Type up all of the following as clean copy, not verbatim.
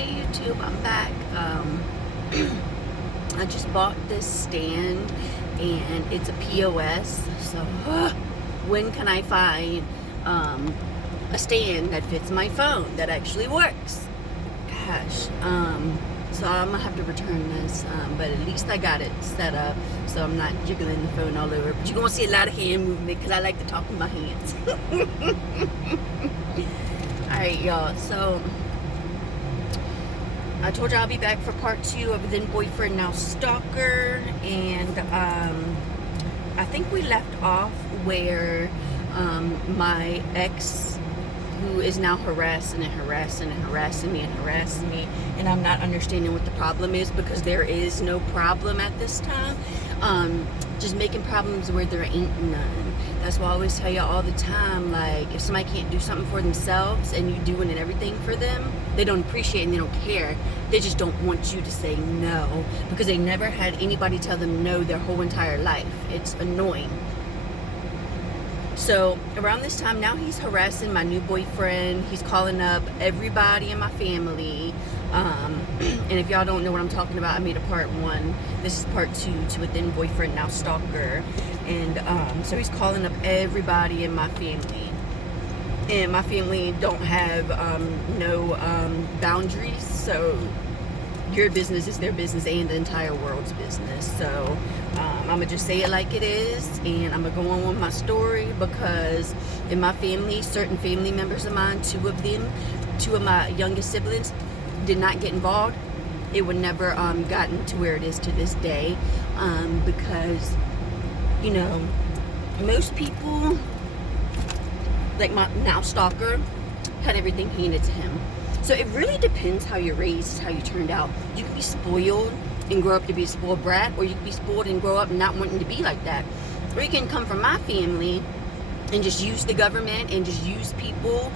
Hey YouTube, I'm back. I just bought this stand and it's a POS. So when can I find a stand that fits my phone that actually works? Gosh. So I'm gonna have to return this, but at least I got it set up so I'm not jiggling the phone all over. But you're gonna see a lot of hand movement because I like to talk with my hands. Alright, y'all. So I told you I'll be back for part 2 of Then Boyfriend Now Stalker, and I think we left off where my ex, who is now harassing me, and I'm not understanding what the problem is, because there is no problem at this time. Just making problems where there ain't none. That's why I always tell you all the time, like, if somebody can't do something for themselves and you doing it everything for them, they don't appreciate it and they don't care. They just don't want you to say no, because they never had anybody tell them no their whole entire life. It's annoying. So around this time now, he's harassing my new boyfriend. He's calling up everybody in my family. And if y'all don't know what I'm talking about, I made a part 1. This is part 2 to a Then Boyfriend Now Stalker. And so he's calling up everybody in my family. And my family don't have no boundaries. So your business is their business and the entire world's business. So I'm going to just say it like it is, and I'm going to go on with my story, because in my family, certain family members of mine, 2 of my youngest siblings, did not get involved. It would never gotten to where it is to this day, because, you know, most people, like my now stalker, had everything handed to him. So it really depends how you're raised, how you turned out. You can be spoiled and grow up to be a spoiled brat, or you can be spoiled and grow up not wanting to be like that. Or you can come from my family and just use the government and just use people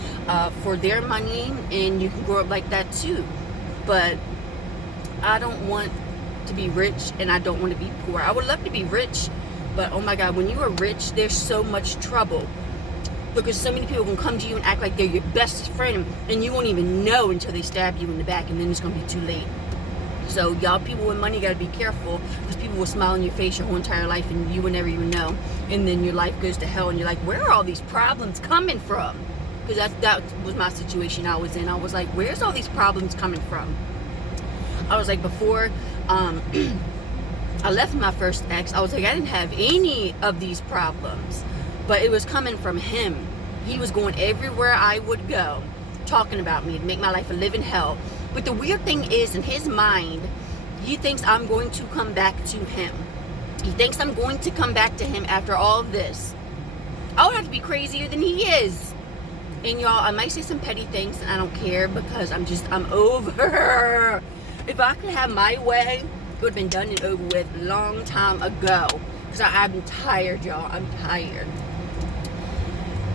for their money, and you can grow up like that too. But I don't want to be rich, and I don't want to be poor. I would love to be rich, but oh my God, when you are rich, there's so much trouble, because so many people can come to you and act like they're your best friend, and you won't even know until they stab you in the back, and then it's gonna be too late. So y'all people with money gotta be careful, because people will smile in your face your whole entire life and you will never even know, and then your life goes to hell and you're like, where are all these problems coming from? Because that was my situation I was in. I was like, where's all these problems coming from? I was like, before I left my first ex, I was like, I didn't have any of these problems, but it was coming from him. He was going everywhere I would go, talking about me to make my life a living hell. But the weird thing is, in his mind, he thinks I'm going to come back to him. He thinks I'm going to come back to him after all of this. I would have to be crazier than he is. And y'all, I might say some petty things, and I don't care, because I'm over. If I could have my way, it would have been done and over with a long time ago. Because I'm tired, y'all. I'm tired.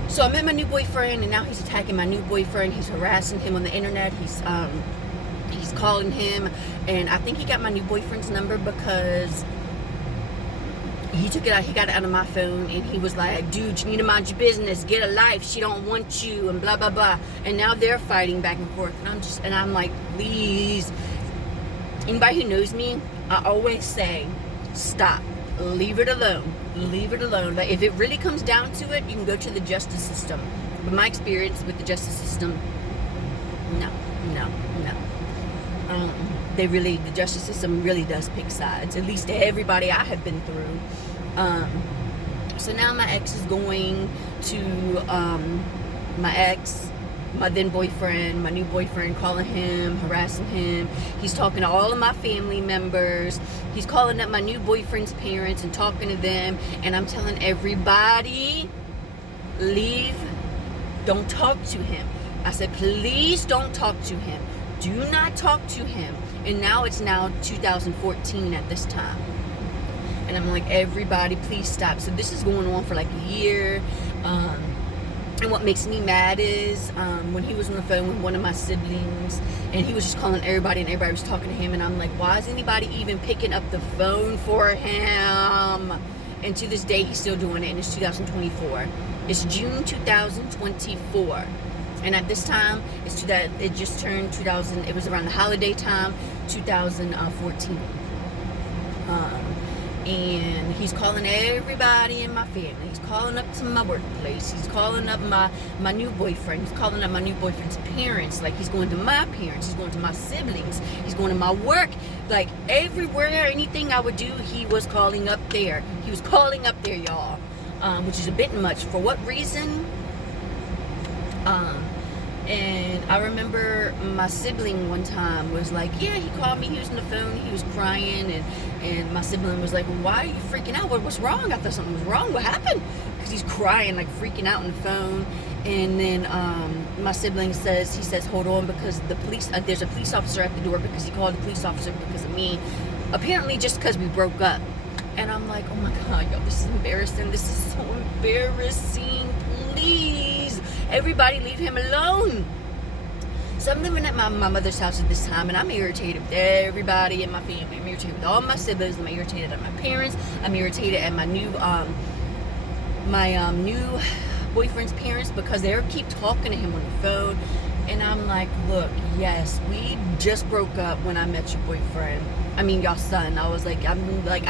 So I met my new boyfriend, and now he's attacking my new boyfriend. He's harassing him on the internet. He's calling him, and I think he got my new boyfriend's number because he took it out. He got it out of my phone, and he was like, dude, you need to mind your business, get a life, she don't want you, and blah blah blah. And now they're fighting back and forth, and I'm like, please, anybody who knows me, I always say, stop, leave it alone, leave it alone. Like, if it really comes down to it, you can go to the justice system. But my experience with the justice system, no. The justice system really does pick sides, at least everybody I have been through. So now my ex is going to my ex, my then boyfriend, my new boyfriend, calling him, harassing him. He's talking to all of my family members. He's calling up my new boyfriend's parents and talking to them, and I'm telling everybody, leave, don't talk to him. I said, please don't talk to him. Do not talk to him. And now it's 2014 at this time. And I'm like, everybody, please stop. So this is going on for like a year. And what makes me mad is when he was on the phone with one of my siblings, and he was just calling everybody, and everybody was talking to him, and I'm like, why is anybody even picking up the phone for him? And to this day, he's still doing it, and it's 2024. It's June 2024. And at this time, it just turned 2000. It was around the holiday time, 2014. And he's calling everybody in my family. He's calling up to my workplace. He's calling up my new boyfriend. He's calling up my new boyfriend's parents. Like, he's going to my parents. He's going to my siblings. He's going to my work. Like, everywhere, anything I would do, he was calling up there. He was calling up there, y'all. Which is a bit much. For what reason? And I remember my sibling one time was like, yeah, he called me, he was on the phone, he was crying, and my sibling was like, well, why are you freaking out? What's wrong? I thought something was wrong. What happened? Because he's crying, like freaking out on the phone. And then my sibling says, hold on, because there's a police officer at the door, because he called the police officer because of me. Apparently just because we broke up. And I'm like, oh my God, y'all, this is embarrassing. This is so embarrassing. Please, everybody leave him alone. So I'm living at my mother's house at this time, and I'm irritated with everybody in my family. I'm irritated with all my siblings. I'm irritated at my parents. I'm irritated at my new new boyfriend's parents, because they keep talking to him on the phone. And I'm like, look, yes, we just broke up when I met your boyfriend. I mean, your son. I was like, I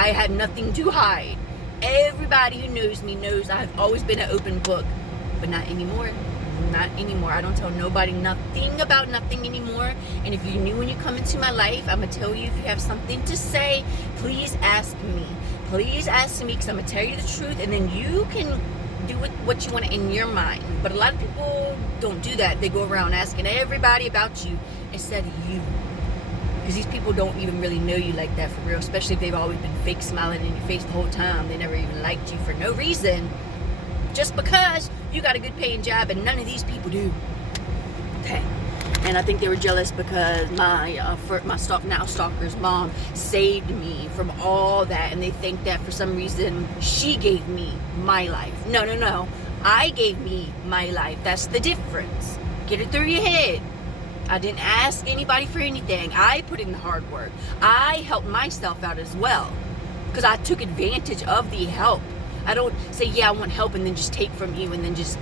had nothing to hide. Everybody who knows me knows I've always been an open book, but not anymore. Not anymore. I don't tell nobody nothing about nothing anymore. And if you're new when you come into my life, I'm going to tell you, if you have something to say, please ask me. Please ask me, because I'm going to tell you the truth, and then you can do what you want in your mind. But a lot of people don't do that. They go around asking everybody about you instead of you. Because these people don't even really know you like that for real, especially if they've always been fake smiling in your face the whole time. They never even liked you for no reason. Just because you got a good paying job, and none of these people do. Okay. And I think they were jealous because my stalker's mom saved me from all that, and they think that for some reason she gave me my life. No. I gave me my life. That's the difference. Get it through your head. I didn't ask anybody for anything. I put in the hard work. I helped myself out as well, because I took advantage of the help. I don't say, yeah, I want help, and then just take from you and then just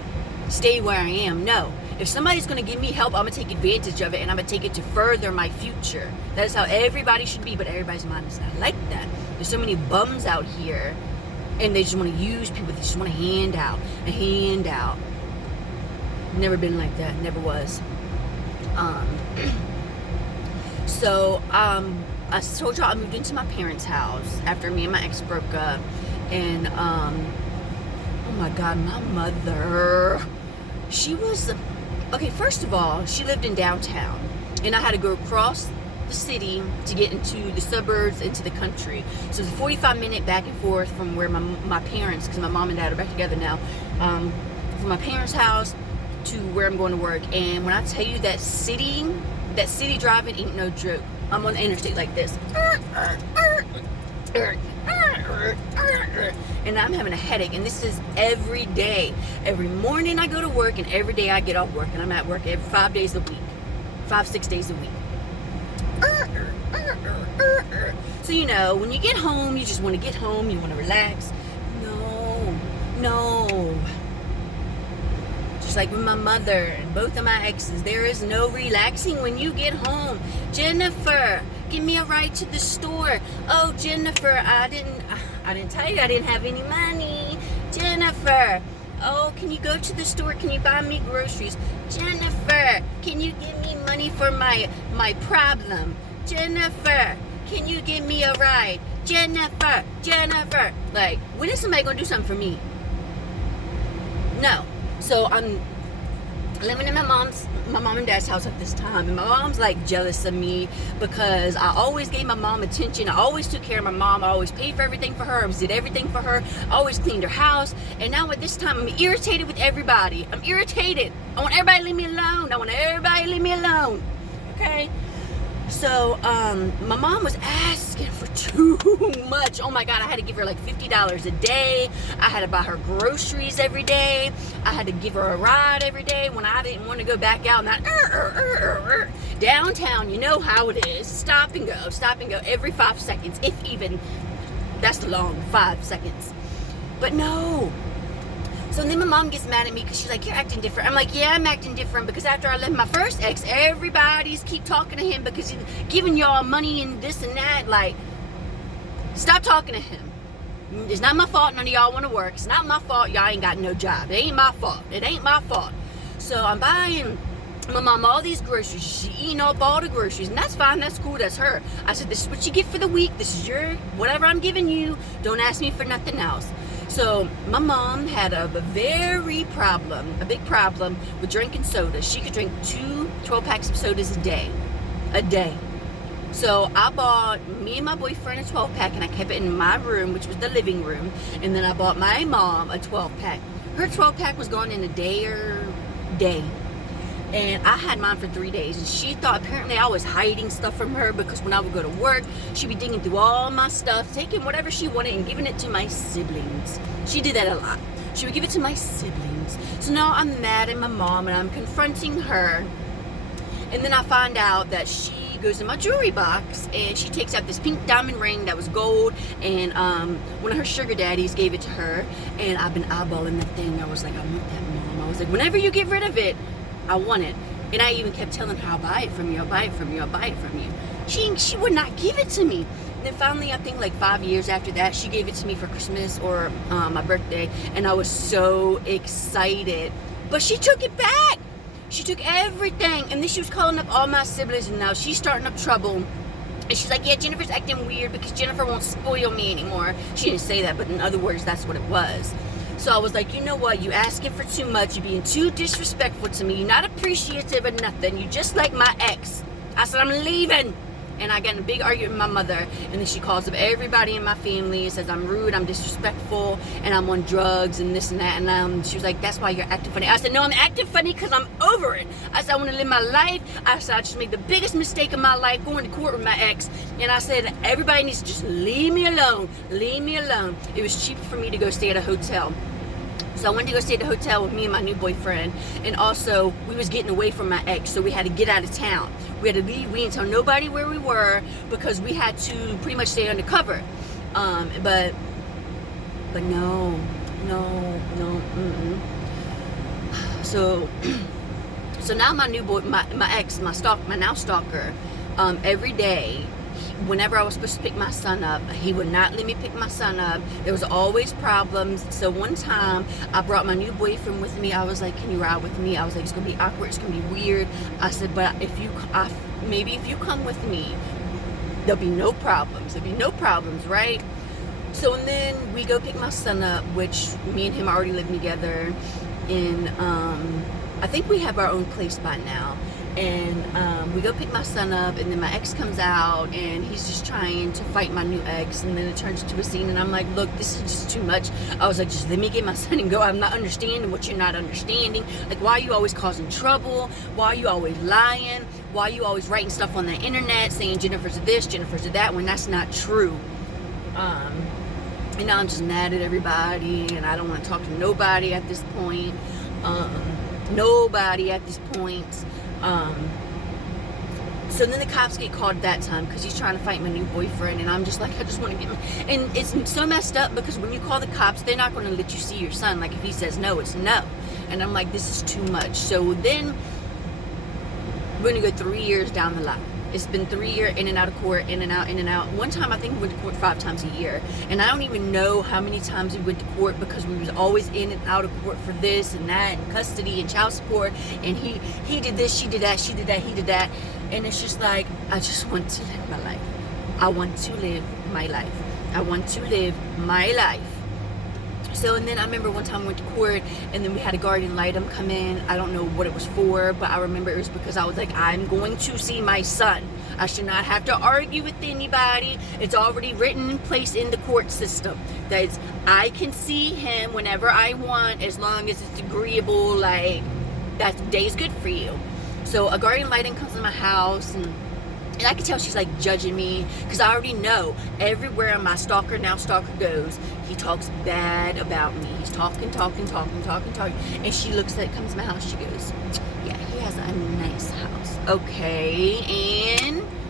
stay where I am. No. If somebody's going to give me help, I'm going to take advantage of it, and I'm going to take it to further my future. That is how everybody should be, but everybody's mind is not like that. There's so many bums out here, and they just want to use people. They just want to hand out and hand out. Never been like that. Never was. So I told y'all I moved into my parents' house after me and my ex broke up. And oh my God, my mother, she was okay. First of all, she lived in downtown, and I had to go across the city to get into the suburbs, into the country. So it's a 45-minute back and forth from where my parents, because my mom and dad are back together now, from my parents' house to where I'm going to work. And when I tell you that city driving ain't no joke. I'm on the interstate like this, and I'm having a headache, and this is every day. Every morning I go to work, and every day I get off work, and I'm at work every 5 days a week, 5-6 days a week. So when you get home, you just want to get home, you want to relax. No. Just like with my mother and both of my exes, there is no relaxing when you get home. Jennifer, give me a ride to the store. Oh, Jennifer, I didn't tell you I didn't have any money. Jennifer, oh, can you go to the store? Can you buy me groceries? Jennifer, can you give me money for my problem? Jennifer, can you give me a ride? Jennifer. Like, when is somebody gonna do something for me? No. So I'm living in my mom and dad's house at this time, and my mom's like jealous of me because I always gave my mom attention. I always took care of my mom. I always paid for everything for her. I always did everything for her. I always cleaned her house. And now at this time, I'm irritated with everybody. I'm irritated. I want everybody to leave me alone. Okay? So my mom was asking for too much. Oh my God, I had to give her like $50 a day. I had to buy her groceries every day. I had to give her a ride every day when I didn't want to go back out. And that downtown, you know how it is. Stop and go every 5 seconds, if even that's long, 5 seconds. But no. So then my mom gets mad at me because she's like, you're acting different. I'm like, yeah, I'm acting different because after I left my first ex, everybody's keep talking to him because he's giving y'all money and this and that. Like, stop talking to him. It's not my fault none of y'all want to work. It's not my fault y'all ain't got no job. It ain't my fault. It ain't my fault. So I'm buying my mom all these groceries. She eating up all the groceries, and that's fine. That's cool. That's her. I said, this is what you get for the week. This is your whatever I'm giving you. Don't ask me for nothing else. So my mom had a big problem with drinking soda. She could drink 12 packs of sodas a day. So I bought me and my boyfriend a 12 pack, and I kept it in my room, which was the living room. And then I bought my mom a 12 pack. Her 12 pack was gone in a day. And I had mine for 3 days, and she thought apparently I was hiding stuff from her because when I would go to work, she'd be digging through all my stuff, taking whatever she wanted and giving it to my siblings. She did that a lot. She would give it to my siblings. So now I'm mad at my mom, and I'm confronting her. And then I find out that she goes in my jewelry box, and she takes out this pink diamond ring that was gold, and one of her sugar daddies gave it to her. And I've been eyeballing that thing. I was like, I want that, Mom. I was like, whenever you get rid of it, I want it. And I even kept telling her, I'll buy it from you, I'll buy it from you, I'll buy it from you. She would not give it to me. And then finally, I think like 5 years after that, she gave it to me for Christmas or my birthday, and I was so excited. But she took it back. She took everything, and then she was calling up all my siblings, and now she's starting up trouble. And she's like, yeah, Jennifer's acting weird because Jennifer won't spoil me anymore. She didn't say that, but in other words, that's what it was. So I was like, you know what? You asking for too much. You're being too disrespectful to me. You're not appreciative of nothing. You just like my ex. I said, I'm leaving. And I got in a big argument with my mother. And then she calls up everybody in my family and says I'm rude, I'm disrespectful, and I'm on drugs and this and that. And she was like, that's why you're acting funny. I said, no, I'm acting funny because I'm over it. I said, I want to live my life. I said, I just made the biggest mistake of my life going to court with my ex. And I said, everybody needs to just leave me alone. Leave me alone. It was cheaper for me to go stay at a hotel. So I wanted to go stay at the hotel with me and my new boyfriend, and also we was getting away from my ex, so we had to get out of town. We had to leave. We didn't tell nobody where we were because we had to pretty much stay undercover. But no. So now my new boy, my ex, my now stalker, every day, whenever I was supposed to pick my son up, he would not let me pick my son up. There was always problems. So one time I brought my new boyfriend with me. I was like, can you ride with me? I was like, it's gonna be awkward, it's gonna be weird. I said, but maybe if you come with me, there'll be no problems. There'll be no problems, right? So and then we go pick my son up, which me and him already living together, and I think we have our own place by now. And we go pick my son up, and then my ex comes out, and he's just trying to fight my new ex, and then it turns into a scene, and I'm like, look, this is just too much. I was like, just let me get my son and go. I'm not understanding what you're not understanding. Like, why are you always causing trouble? Why are you always lying? Why are you always writing stuff on the internet saying Jennifer's this, Jennifer's that, when that's not true? And now I'm just mad at everybody, and I don't want to talk to nobody at this point. So then the cops get called at that time because he's trying to fight my new boyfriend, and I'm just like, I just want to get my... And it's so messed up because when you call the cops, they're not going to let you see your son. Like, if he says no, it's no. And I'm like, this is too much. So then we're going to go 3 years down the line. It's been 3 years in and out of court, in and out, in and out. One time I think we went to court 5 times a year, and I don't even know how many times we went to court because we was always in and out of court for this and that, and custody and child support, and he did this, she did that, she did that, he did that. And it's just like, I just want to live my life. I want to live my life. I want to live my life. So, and then I remember one time we went to court, and then we had a guardian ad litem come in. I don't know what it was for, but I remember it was because I was like, I'm going to see my son. I should not have to argue with anybody. It's already written in place in the court system that I can see him whenever I want, as long as it's agreeable, like that day's good for you. So a guardian ad litem comes to my house, and I can tell she's like judging me because I already know everywhere my now stalker goes, he talks bad about me. He's talking. And she comes to my house, she goes, yeah, he has a nice house. Okay,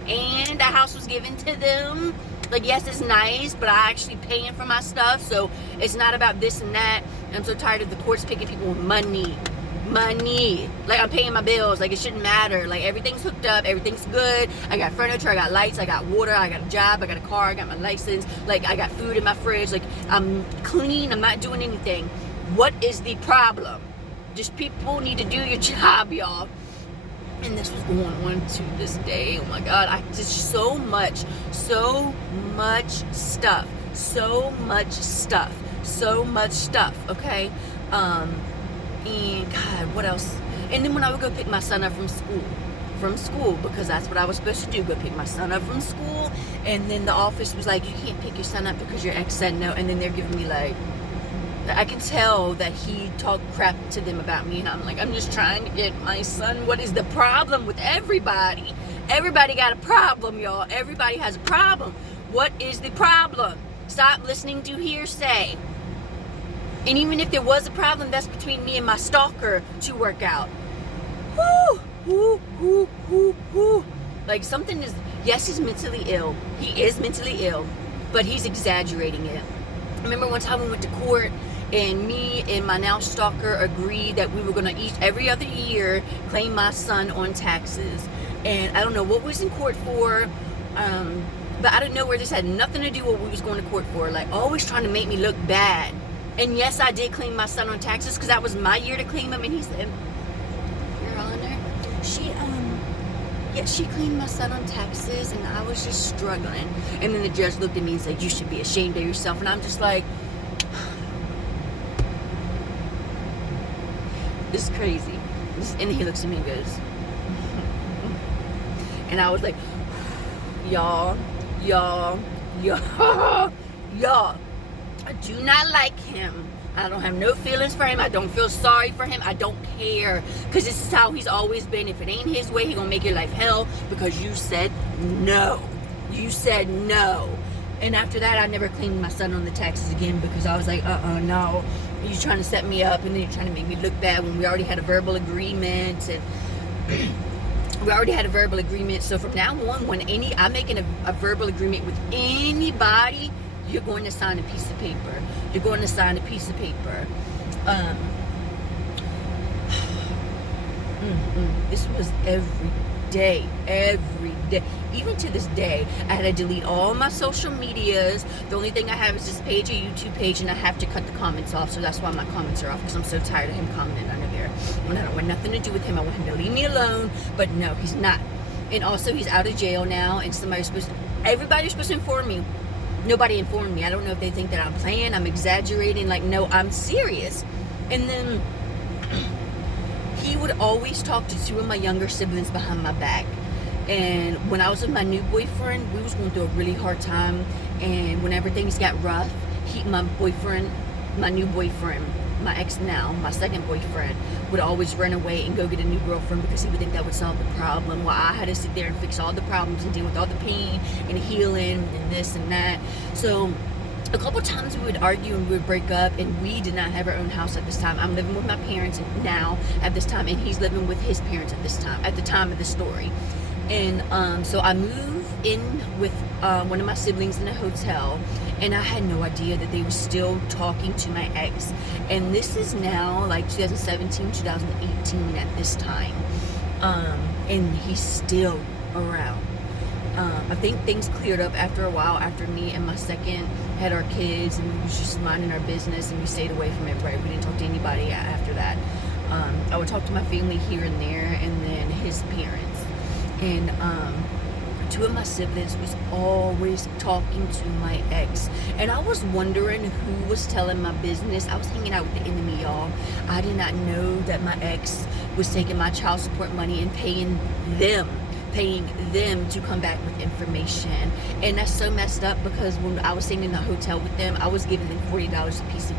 and the house was given to them Like, yes, it's nice, but I actually paying for my stuff, so it's not about this and that. And I'm so tired of the courts picking people with money. Like, I'm paying my bills. Like, it shouldn't matter. Like, everything's hooked up, everything's good. I got furniture, I got lights, I got water, I got a job, I got a car, I got my license. Like, I got food in my fridge. Like, I'm clean, I'm not doing anything. What is the problem? Just people need to do your job, y'all. And this was going on to this day. Oh my God, I just so much stuff, okay? And God, what else? And then when I would go pick my son up from school, because that's what I was supposed to do, go pick my son up from school, and then the office was like, you can't pick your son up because your ex said no, and then they're giving me like, I can tell that he talked crap to them about me, and I'm like, I'm just trying to get my son. What is the problem with everybody? Everybody got a problem, y'all. Everybody has a problem. What is the problem? Stop listening to hearsay. And even if there was a problem, that's between me and my stalker to work out. Whoo. Like, something is, yes, he's mentally ill. He is mentally ill, but he's exaggerating it. I remember one time we went to court, and me and my now stalker agreed that we were going to each every other year claim my son on taxes. And I don't know what we was in court for, but I don't know where this had nothing to do with what we was going to court for. Like, always trying to make me look bad. And yes, I did claim my son on taxes because that was my year to claim him. And he said, Your Honor, she claimed my son on taxes, and I was just struggling. And then the judge looked at me and said, you should be ashamed of yourself. And I'm just like, this is crazy. And he looks at me and goes, and I was like, y'all, I do not like him. I don't have no feelings for him. I don't feel sorry for him. I don't care. Because this is how he's always been. If it ain't his way, he gonna make your life hell because you said no. You said no. And after that, I never claimed my son on the taxes again because I was like, no. You're trying to set me up, and then you're trying to make me look bad when we already had a verbal agreement. And we already had a verbal agreement. So from now on, when I'm making a verbal agreement with anybody, you're going to sign a piece of paper. You're going to sign a piece of paper. This was every day. Even to this day, I had to delete all my social medias. The only thing I have is this page, a YouTube page, and I have to cut the comments off. So that's why my comments are off, because I'm so tired of him commenting under there. When I don't want nothing to do with him, I want him to leave me alone. But no, he's not. And also, he's out of jail now, and everybody's supposed to inform me. Nobody informed me. I don't know if they think that I'm playing, I'm exaggerating. Like, no, I'm serious. And then he would always talk to two of my younger siblings behind my back. And when I was with my new boyfriend, we was going through a really hard time. And whenever things got rough, my new boyfriend, my ex now, my second boyfriend, would always run away and go get a new girlfriend because he would think that would solve the problem, while I had to sit there and fix all the problems and deal with all the pain and healing and this and that. So a couple times we would argue and we would break up, and we did not have our own house at this time. I'm living with my parents now at this time, and he's living with his parents at this time, at the time of the story. And so I moved in with one of my siblings in a hotel, and I had no idea that they were still talking to my ex. And this is now like 2017, 2018 at this time. And he's still around. I think things cleared up after a while, after me and my second had our kids, and we was just minding our business, and we stayed away from everybody. We didn't talk to anybody after that. I would talk to my family here and there, and then his parents. And two of my siblings was always talking to my ex, and I was wondering who was telling my business. I was hanging out with the enemy, y'all. I did not know that my ex was taking my child support money and paying them to come back with information. And that's so messed up, because when I was staying in the hotel with them, I was giving them $40 a piece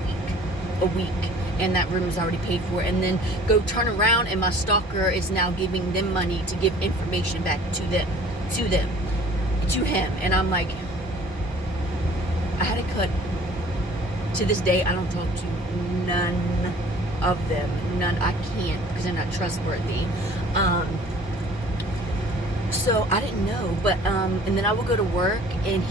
a week, and that room is already paid for. And then go turn around, and my stalker is now giving them money to give information back to him. And I'm like, I had to cut. To this day, I don't talk to none of them. I can't, because they're not trustworthy. So So I didn't know, but and then I would go to work, and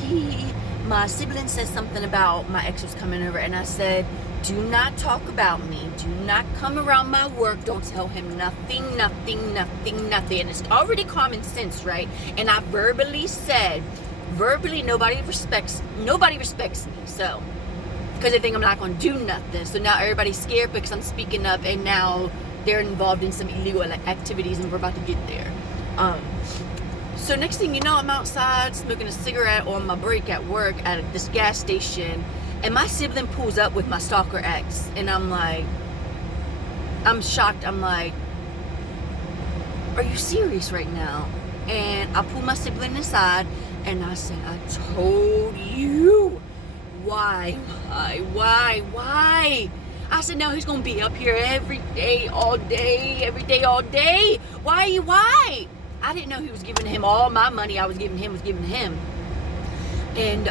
my sibling said something about my ex was coming over, and I said, do not talk about me, do not come around my work, don't tell him nothing. And it's already common sense, right? And I verbally said, nobody respects me, so because they think I'm not going to do nothing. So now everybody's scared because I'm speaking up, and now they're involved in some illegal activities, and we're about to get there. So next thing you know, I'm outside smoking a cigarette on my break at work at this gas station, and my sibling pulls up with my stalker ex, and I'm shocked. I'm like, are you serious right now? And I pull my sibling aside, and I said, I told you. Why? I said, no, he's going to be up here every day, all day. Why? I didn't know he was giving him all my money I was giving him. And,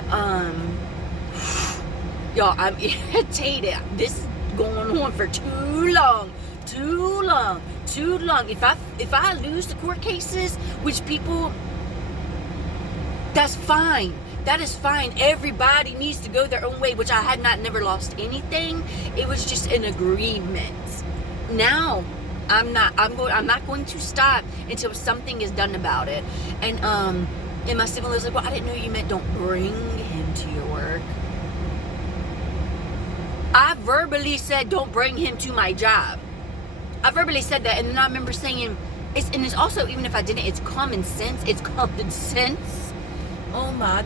y'all, I'm irritated. This is going on for too long. If I lose the court cases, which people, that's fine. That is fine. Everybody needs to go their own way, which I had never lost anything. It was just an agreement. Now, I'm not going to stop until something is done about it. And my sibling was like, well, I didn't know you meant don't bring him to your work. I verbally said don't bring him to my job. I verbally said that, and then I remember saying, it's also, even if I didn't, it's common sense. It's common sense. Oh my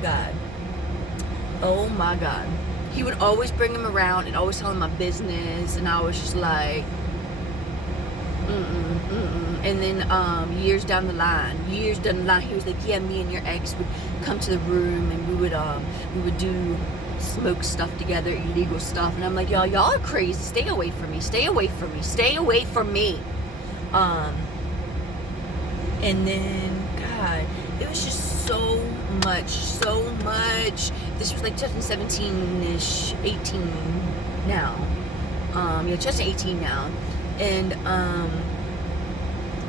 God. He would always bring him around and always tell him my business, and I was just like, And then years down the line, he was like, yeah, me and your ex would come to the room, and we would do smoke stuff together, illegal stuff. And I'm like, y'all are crazy. Stay away from me. And then, God, it was just so much. This was like 2017-ish, 18 now. 2018 now. And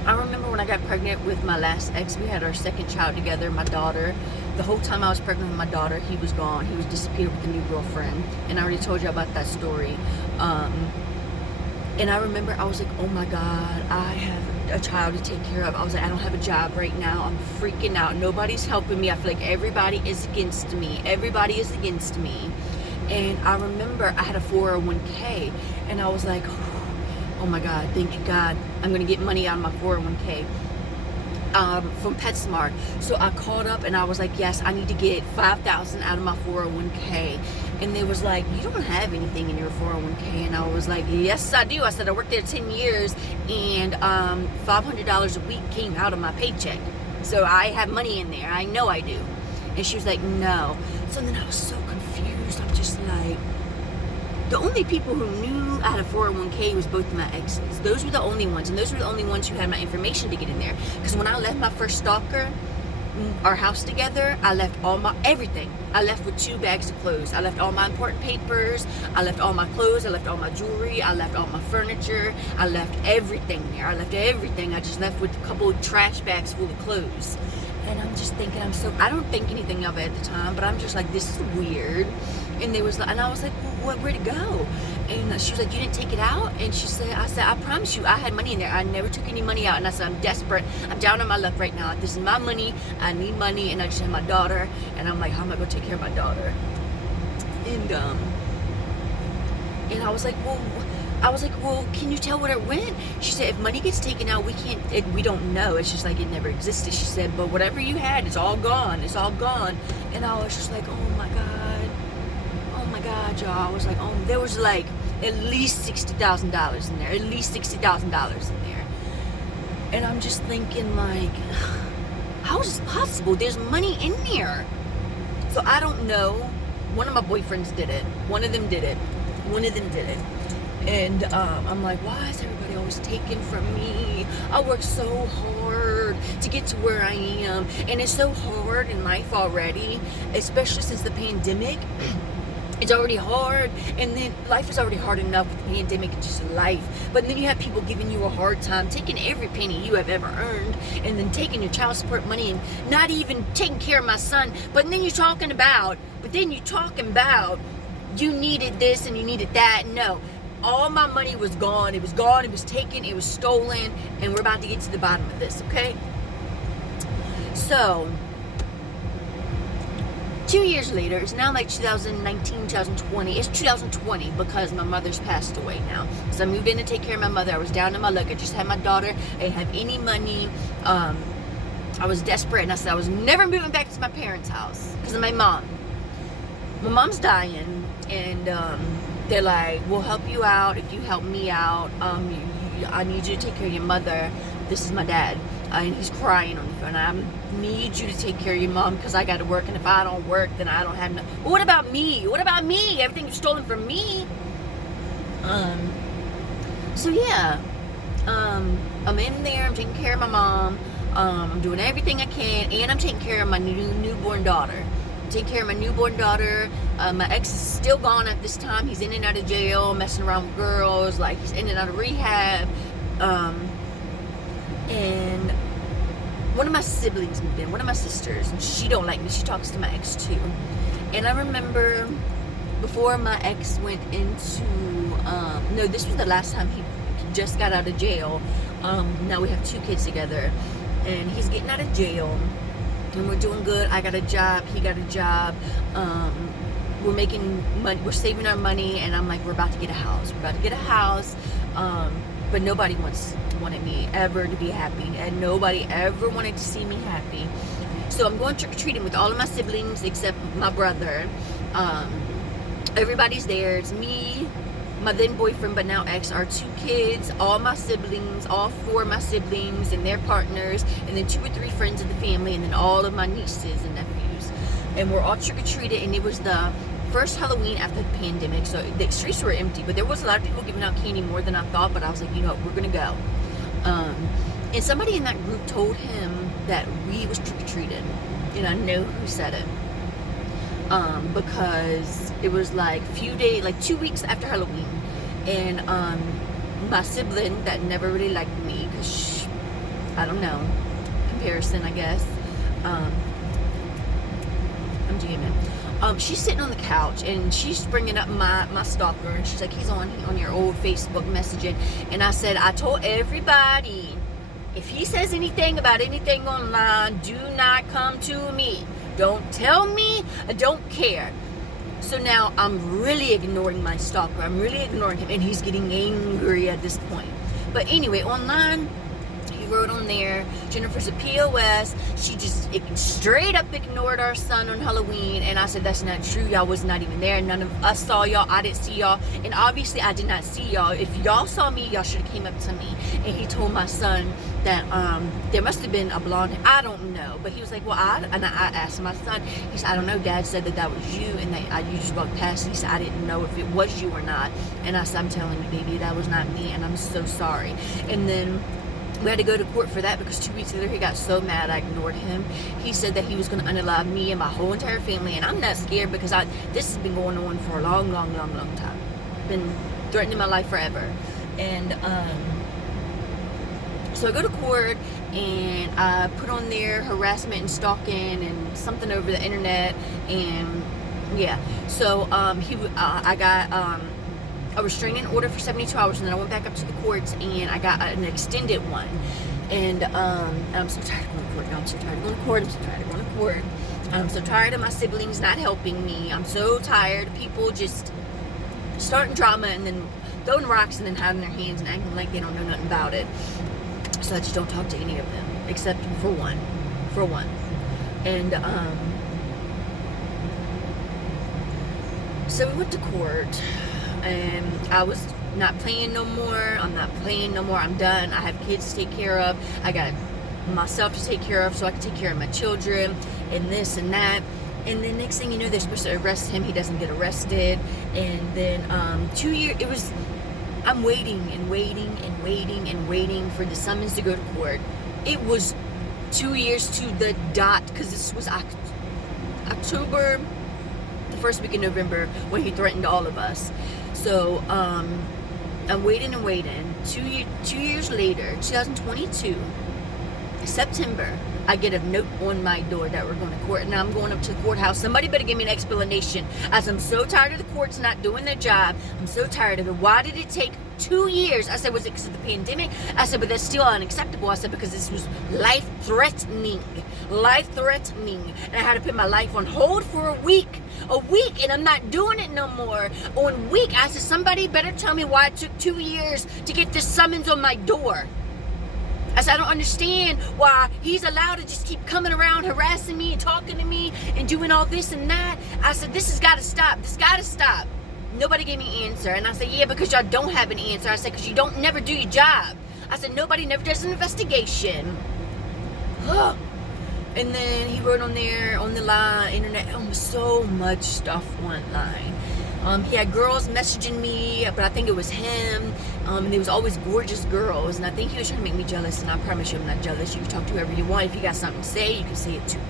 I remember when I got pregnant with my last ex, we had our second child together, my daughter. The whole time I was pregnant with my daughter, he was gone. He was disappeared with a new girlfriend. And I already told you about that story. And I remember I was like, oh my God, I have a child to take care of. I was like, I don't have a job right now. I'm freaking out. Nobody's helping me. I feel like everybody is against me. And I remember I had a 401k, and I was like, oh my God, thank you God, I'm going to get money out of my 401k from PetSmart. So I called up and I was like, yes, I need to get $5,000 out of my 401k. And they was like, you don't have anything in your 401k. And I was like, yes, I do. I said, I worked there 10 years, and $500 a week came out of my paycheck. So I have money in there. I know I do. And she was like, no. So then I was so confused. I'm just like, the only people who knew I had a 401k was both of my exes. Those were the only ones, and those were the only ones who had my information to get in there. Because when I left my first stalker, our house together, I left all my everything. I left with 2 bags of clothes. I left all my important papers. I left all my clothes. I left all my jewelry. I left all my furniture. I left everything there. I just left with a couple of trash bags full of clothes. And I'm just thinking, I don't think anything of it at the time, but I'm just like, this is weird. And I was like, well, where'd it go? And she was like, you didn't take it out? And I said, I promise you, I had money in there. I never took any money out. And I said, I'm desperate. I'm down on my luck right now. This is my money. I need money. And I just had my daughter. And I'm like, how am I going to take care of my daughter? And I was like, well, can you tell where it went? She said, if money gets taken out, we don't know. It's just like it never existed. She said, but whatever you had, it's all gone. And I was just like, oh my God, y'all. I was like, oh, there was like at least $60,000 in there. And I'm just thinking, like, how is this possible? There's money in there. So I don't know. One of my boyfriends did it. One of them did it. And I'm like, why is everybody always taking from me? I work so hard to get to where I am. And it's so hard in life already, especially since the pandemic. It's already hard, and then life is already hard enough with the pandemic and just life. But then you have people giving you a hard time, taking every penny you have ever earned, and then taking your child support money and not even taking care of my son. But then you're talking about, you needed this and you needed that. No, all my money was gone. It was gone. It was taken. It was stolen, and we're about to get to the bottom of this. Okay. So 2 years later, it's now like 2019, 2020. It's 2020 because my mother's passed away now. So I moved in to take care of my mother. I was down in my luck. I just had my daughter. I didn't have any money. I was desperate, and I said I was never moving back to my parents' house because of my mom. My mom's dying, and they're like, we'll help you out if you help me out. I need you to take care of your mother. This is my dad. And he's crying on the phone. I need you to take care of your mom because I got to work, and if I don't work, then I don't have no. But what about me? What about me? Everything was stolen from me. So yeah, I'm in there. I'm taking care of my mom. I'm doing everything I can, and I'm taking care of my newborn daughter. I'm taking care of my newborn daughter. My ex is still gone at this time. He's in and out of jail, messing around with girls. Like, he's in and out of rehab. And one of my siblings moved in, one of my sisters, and she don't like me. She talks to my ex too. And I remember before my ex went into, no, this was the last time he just got out of jail. Now we have 2 kids together, and he's getting out of jail, and we're doing good. I got a job, he got a job. We're making money, we're saving our money, and I'm like, we're about to get a house. We're about to get a house. But nobody wanted me ever to be happy, and nobody ever wanted to see me happy. So I'm going trick-or-treating with all of my siblings except my brother. Everybody's there. It's me, my then boyfriend but now ex, our 2 kids, all my siblings, all 4 of my siblings and their partners, and then 2 or 3 friends of the family, and then all of my nieces and nephews. And we're all trick-or-treated, and it was the first Halloween after the pandemic, so the streets were empty, but there was a lot of people giving out candy, more than I thought. But I was like, you know what, we're gonna go. And somebody in that group told him that we was trick-or-treated, and I know who said it, because it was like 2 weeks after Halloween, and my sibling that never really liked me because I don't know, comparison, I guess. I'm GMing. She's sitting on the couch, and she's bringing up my stalker, and she's like, he's on your old Facebook messaging. And I said, I told everybody, if he says anything about anything online, do not come to me. Don't tell me. I don't care. So now I'm really ignoring my stalker. I'm really ignoring him, and he's getting angry at this point. But anyway, online, he wrote on there, Jennifer's a POS. She just straight up ignored our son on Halloween. And I said, that's not true. Y'all was not even there. None of us saw y'all. I didn't see y'all. And obviously I did not see y'all. If y'all saw me, y'all should have came up to me. And he told my son that there must have been a blonde. I don't know. But he was like, well, I asked my son. He said, I don't know. Dad said that was you, and that you just walked past. He said, I didn't know if it was you or not. And I said, I'm telling you, baby, that was not me, and I'm so sorry. And then we had to go to court for that because 2 weeks later he got so mad I ignored him. He said that he was going to unalive me and my whole entire family, and I'm not scared because this has been going on for a long time. Been threatening my life forever. And so I go to court, and I put on there harassment and stalking and something over the internet, and yeah. So I got a restraining order for 72 hours, and then I went back up to the courts, and I got an extended one. And I'm so tired of going to court. I'm so tired of going to court. I'm so tired of going to court. I'm so tired of my siblings not helping me. I'm so tired of people just starting drama and then throwing rocks and then hiding their hands and acting like they don't know nothing about it. So I just don't talk to any of them, except for one. And so we went to court, and I was not playing no more. I'm not playing no more. I'm done. I have kids to take care of. I got myself to take care of so I can take care of my children and this and that. And then next thing you know, they're supposed to arrest him. He doesn't get arrested. And then 2 years, I'm waiting for the summons to go to court. It was 2 years to the dot, because this was October the first week in November when he threatened all of us. So I'm waiting and waiting. 2 years later, 2022, September, I get a note on my door that we're going to court, and I'm going up to the courthouse. Somebody better give me an explanation, as I'm so tired of the courts not doing their job. I'm so tired of it. Why did it take 2 years? I said, was it because of the pandemic? I said, but that's still unacceptable. I said, because this was life-threatening, and I had to put my life on hold for a week, and I'm not doing it no more. On week, I said, somebody better tell me why it took 2 years to get this summons on my door. I said, I don't understand why he's allowed to just keep coming around harassing me and talking to me and doing all this and that. I said, this has got to stop. This got to stop. Nobody gave me an answer. And I said, yeah, because y'all don't have an answer. I said, because you don't never do your job. I said, nobody never does an investigation. And then he wrote on there, on the line, internet, so much stuff online. He had girls messaging me, but I think it was him. And there was always gorgeous girls, and I think he was trying to make me jealous, and I promise you I'm not jealous. You can talk to whoever you want. If you got something to say, you can say it to me.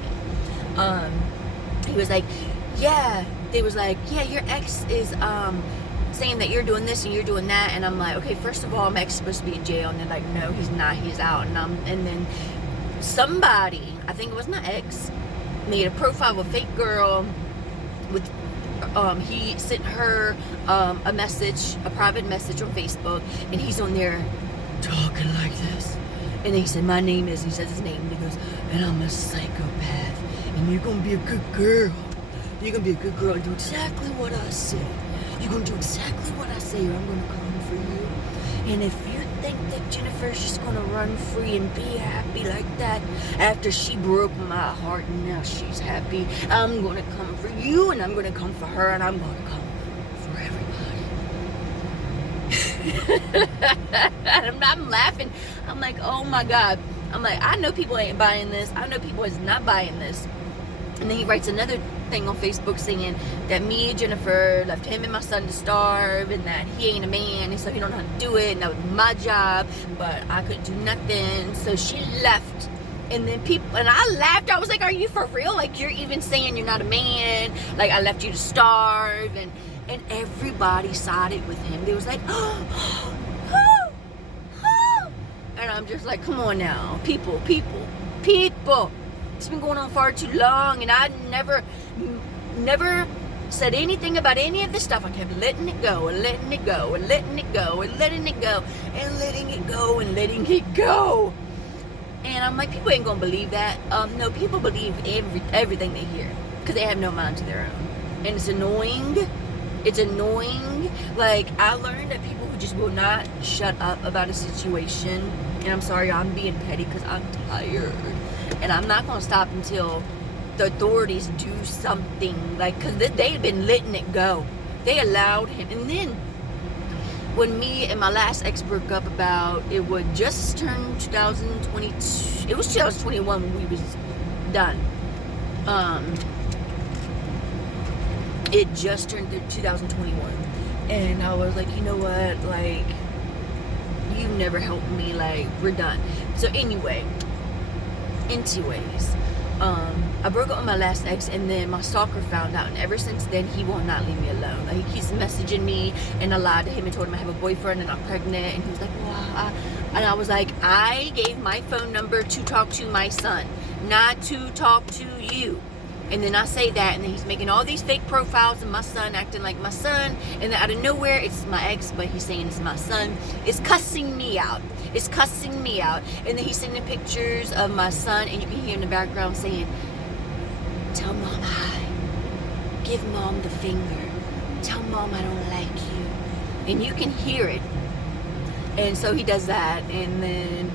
He was like, yeah, they was like, yeah, your ex is saying that you're doing this and you're doing that, and I'm like, okay, first of all, my ex is supposed to be in jail, and they're like, no, he's not, he's out. And then somebody, I think it was my ex, made a profile of a fake girl with he sent her a message, a private message on Facebook, and he's on there talking like this. And then he said, my name is, he says his name, and he goes, and I'm a psychopath, and you're gonna be a good girl. You're gonna be a good girl and do exactly what I say. You're gonna do exactly what I say, or I'm gonna come for you. And if you think that Jennifer's just gonna run free and be happy like that after she broke my heart and now she's happy, I'm gonna come for you, and I'm gonna come for her, and I'm gonna come for everybody. And I'm laughing. I'm like, oh my God. I'm like, I know people ain't buying this. I know people is not buying this. And then he writes another thing on Facebook saying that me and Jennifer left him and my son to starve, and that he ain't a man, and so he don't know how to do it, and that was my job, but I couldn't do nothing, so she left. And then people, and I laughed. I was like, are you for real? Like, you're even saying you're not a man? Like, I left you to starve? And everybody sided with him. They was like, and I'm just like, come on now, people. It's been going on far too long, and I never said anything about any of this stuff. I kept letting it go and letting it go and letting it go and letting it go and letting it go and letting it go. And I'm like, people ain't gonna believe that. No, people believe everything they hear because they have no mind to their own, and it's annoying. It's annoying. Like, I learned that people who just will not shut up about a situation. And I'm sorry, I'm being petty because I'm tired. And I'm not going to stop until the authorities do something. Like, because they've been letting it go. They allowed him. And then, when me and my last ex broke up about, it would just turn 2022. It was 2021 when we was done. It just turned 2021. And I was like, you know what? Like, you never helped me. Like, we're done. So anyways, I broke up with my last ex, and then my stalker found out, and ever since then he will not leave me alone. Like, he keeps messaging me, and I lied to him and told him I have a boyfriend and I'm pregnant, and he was like, well, and I was like, I gave my phone number to talk to my son, not to talk to you. And then I say that, and then he's making all these fake profiles of my son, acting like my son, and then out of nowhere, it's my ex, but he's saying it's my son. It's cussing me out. It's cussing me out. And then he's sending pictures of my son, and you can hear in the background saying, tell mom hi. Give mom the finger. Tell mom I don't like you. And you can hear it. And so he does that, and then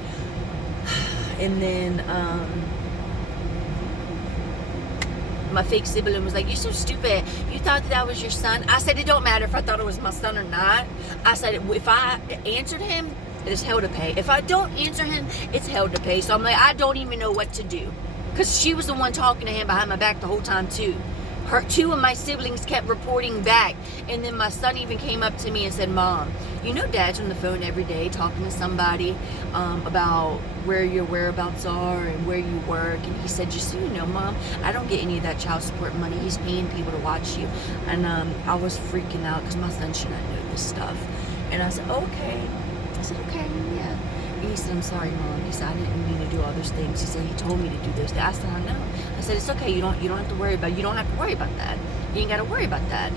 my fake sibling was like, you're so stupid. You thought that was your son? I said, it don't matter if I thought it was my son or not. I said, if I answered him, it's hell to pay. If I don't answer him, it's hell to pay. So I'm like, I don't even know what to do. Because she was the one talking to him behind my back the whole time too. Two of my siblings kept reporting back. And then my son even came up to me and said, Mom, you know Dad's on the phone every day talking to somebody about where your whereabouts are and where you work. And he said, just so you know, Mom, I don't get any of that child support money. He's paying people to watch you. And I was freaking out because my son should not know this stuff. And I said, okay. I said, okay, yeah. And he said, I'm sorry, Mom. He said, I didn't mean to do all those things. He said, he told me to do those things. I said, I know. I said, it's okay. You don't have to worry about it. You don't have to worry about that. You ain't got to worry about that.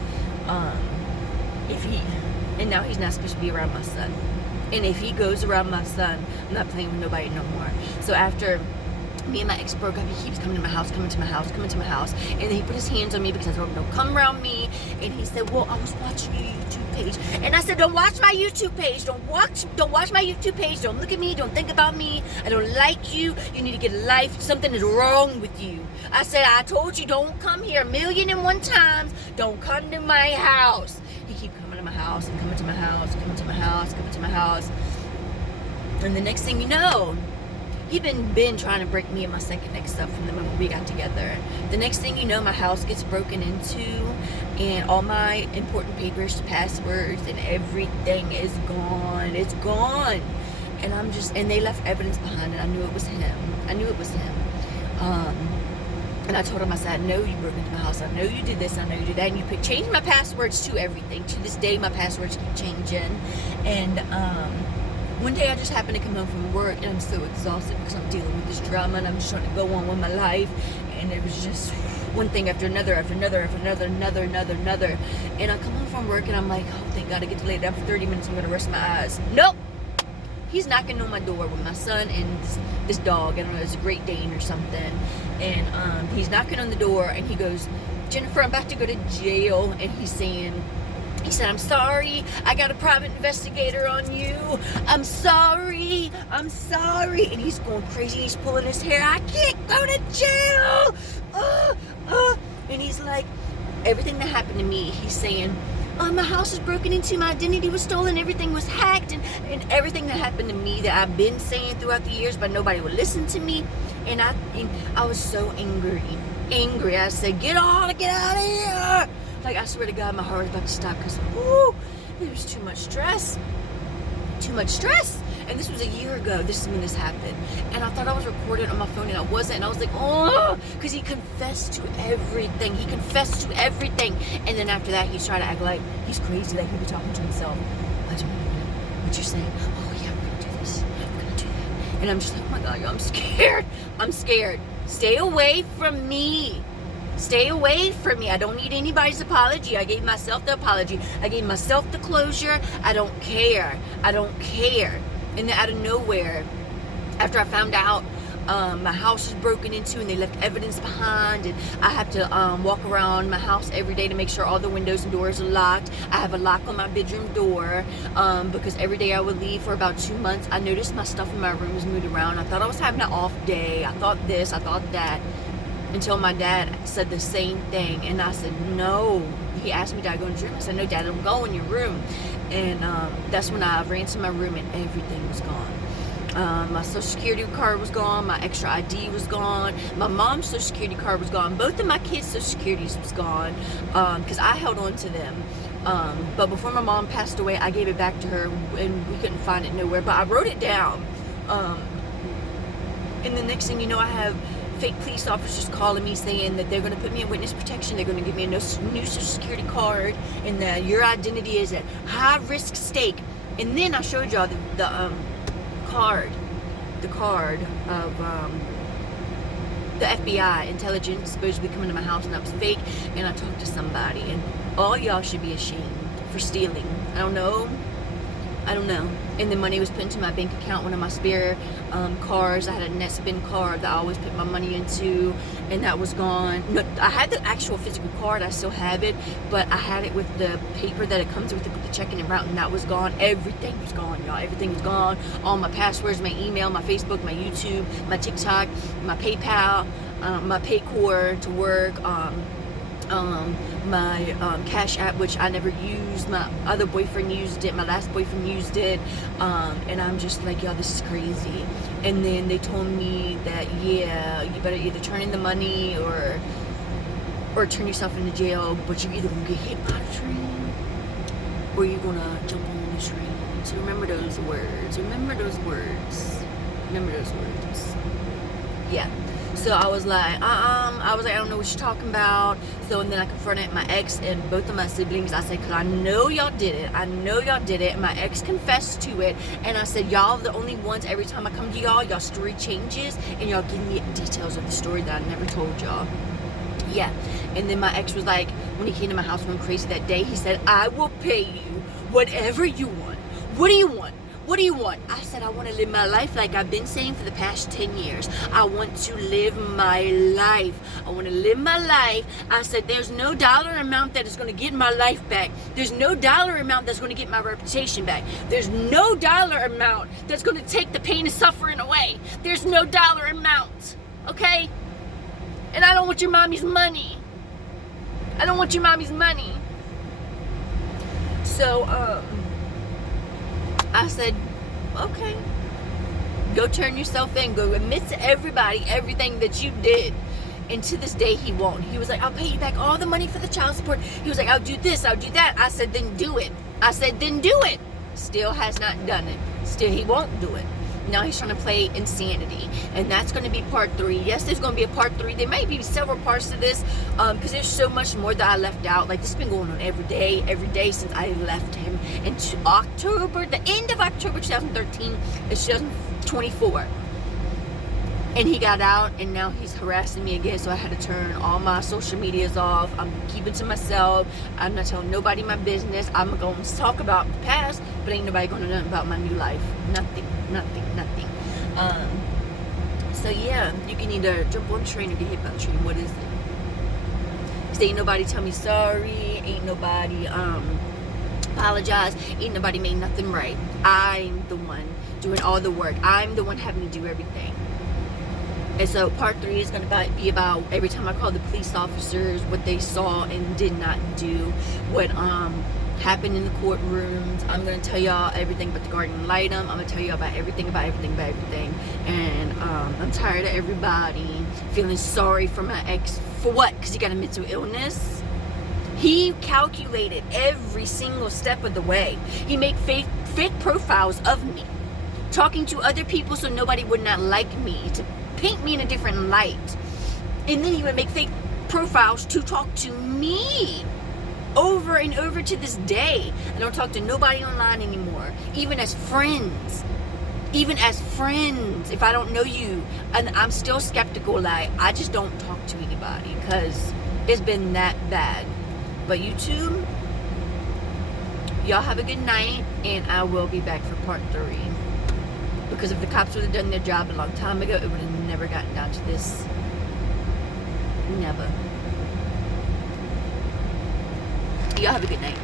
And now he's not supposed to be around my son. And if he goes around my son, I'm not playing with nobody no more. So after me and my ex broke up, he keeps coming to my house, coming to my house. And then he put his hands on me because I told him, don't come around me. And he said, well, I was watching your YouTube page. And I said, don't watch my YouTube page. Don't watch my YouTube page. Don't look at me. Don't think about me. I don't like you. You need to get a life. Something is wrong with you. I said, I told you, don't come here 1,000,001 times. Don't come to my house. He keep coming to my house and coming to my house, coming to my house, coming to my house. And the next thing you know, he been trying to break me and my second ex up from the moment we got together. The next thing you know, my house gets broken into and all my important papers, passwords, and everything is gone. It's gone. And and they left evidence behind it. I knew it was him. And I told him, I said, I know you broke into my house. I know you did this. I know you did that. And you changed my passwords to everything. To this day, my passwords keep changing. And one day I just happened to come home from work and I'm so exhausted because I'm dealing with this drama and I'm just trying to go on with my life. And it was just one thing after another, after another. And I come home from work and I'm like, oh, thank God I get to lay down for 30 minutes. I'm going to rest my eyes. Nope. He's knocking on my door with my son and this dog. I don't know, it's a Great Dane or something. And he's knocking on the door and he goes, Jennifer, I'm about to go to jail. And he said, I'm sorry. I got a private investigator on you. I'm sorry. And he's going crazy. He's pulling his hair. I can't go to jail. And he's like, everything that happened to me, he's saying, my house was broken into, my identity was stolen, everything was hacked, and everything that happened to me that I've been saying throughout the years, but nobody would listen to me. And I was so angry. I said, get out of here. Like, I swear to God, my heart was about to stop because, there was too much stress. And this was a year ago. This is when this happened. And I thought I was recording on my phone and I wasn't. And I was like, because he confessed to everything. And then after that, he's trying to act like he's crazy, like he'd be talking to himself. What you're saying? Oh, yeah, we're going to do this. We're going to do that. And I'm just like, oh my God, I'm scared. Stay away from me. I don't need anybody's apology. I gave myself the apology. I gave myself the closure. I don't care. And then out of nowhere, after I found out my house was broken into and they left evidence behind, and I have to walk around my house every day to make sure all the windows and doors are locked. I have a lock on my bedroom door because every day I would leave for about 2 months. I noticed my stuff in my room was moved around. I thought I was having an off day. I thought this, I thought that. Until my dad said the same thing. And I said, no. He asked me, did I go in your room? I said, no, Dad, I don't go in your room. And that's when I ran to my room and everything was gone. My social security card was gone. My extra ID was gone. My mom's social security card was gone. Both of my kids' social securities was gone because I held on to them. But before my mom passed away, I gave it back to her and we couldn't find it nowhere. But I wrote it down. And the next thing you know, I have fake police officers calling me saying that they're going to put me in witness protection. They're going to give me a new social security card and that your identity is at high risk stake. And then I showed y'all the card of the FBI intelligence supposed to be coming to my house, and that was fake. And I talked to somebody, and all y'all should be ashamed for stealing. I don't know. And the money was put into my bank account, one of my spare cards. I had a NetSpend card that I always put my money into, and that was gone. No, I had the actual physical card. I still have it, but I had it with the paper that it comes with the checking and route, and that was gone. Everything was gone, y'all. Everything was gone. All my passwords, my email, my Facebook, my YouTube, my TikTok, my PayPal, my Paycor to work, my Cash App, which I never used. My other boyfriend used it. My last boyfriend used it. And I'm just like, y'all, this is crazy. And then they told me that, yeah, you better either turn in the money or or turn yourself into jail, but you're either gonna get hit by a train or you're gonna jump on the train. So remember those words. Remember those words. Remember those words. Yeah. So I was like, I don't know what you're talking about. So, and then I confronted my ex and both of my siblings. I said, because I know y'all did it. I know y'all did it. My ex confessed to it. And I said, y'all are the only ones, every time I come to y'all story changes. And y'all give me details of the story that I never told y'all. Yeah. And then my ex was like, when he came to my house going crazy that day, he said, I will pay you whatever you want. What do you want? What do you want? I said, I want to live my life like I've been saying for the past 10 years. I want to live my life. I want to live my life. I said, there's no dollar amount that is going to get my life back. There's no dollar amount that's going to get my reputation back. There's no dollar amount that's going to take the pain and suffering away. There's no dollar amount. Okay? And I don't want your mommy's money. I don't want your mommy's money. So, I said, okay, go turn yourself in, go admit to everybody everything that you did. And to this day, he won't. He was like, I'll pay you back all the money for the child support. He was like, I'll do this, I'll do that. I said, then do it. I said, then do it. Still has not done it. Still, he won't do it. Now he's trying to play insanity, and that's going to be part 3. Yes, there's going to be a part 3. There may be several parts to this, because there's so much more that I left out. Like, this has been going on every day since I left him in October, the end of October 2013, it's 2024. And he got out, and now he's harassing me again, so I had to turn all my social medias off. I'm keeping to myself. I'm not telling nobody my business. I'm going to talk about the past, but ain't nobody going to know about my new life. Nothing. So yeah, you can either jump on the train or get hit by the train. What is it? Because ain't nobody tell me sorry. Ain't nobody apologize. Ain't nobody made nothing right. I'm the one doing all the work. I'm the one having to do everything. And so part 3 is going to be about every time I call the police officers, what they saw and did not do, what happened in the courtrooms. I'm going to tell y'all everything but the garden litem. I'm going to tell y'all about everything. And I'm tired of everybody feeling sorry for my ex. For what? Because he got a mental illness? He calculated every single step of the way. He made fake profiles of me, talking to other people so nobody would not like me, to paint me in a different light. And then he would make fake profiles to talk to me over and over to this day. I don't talk to nobody online anymore, even as friends. If I don't know you, and I'm still skeptical, like, I just don't talk to anybody because it's been that bad. But you two, y'all have a good night, and I will be back for part 3. Because if the cops would have done their job a long time ago, it would have never gotten down to this. Never. Y'all have a good night.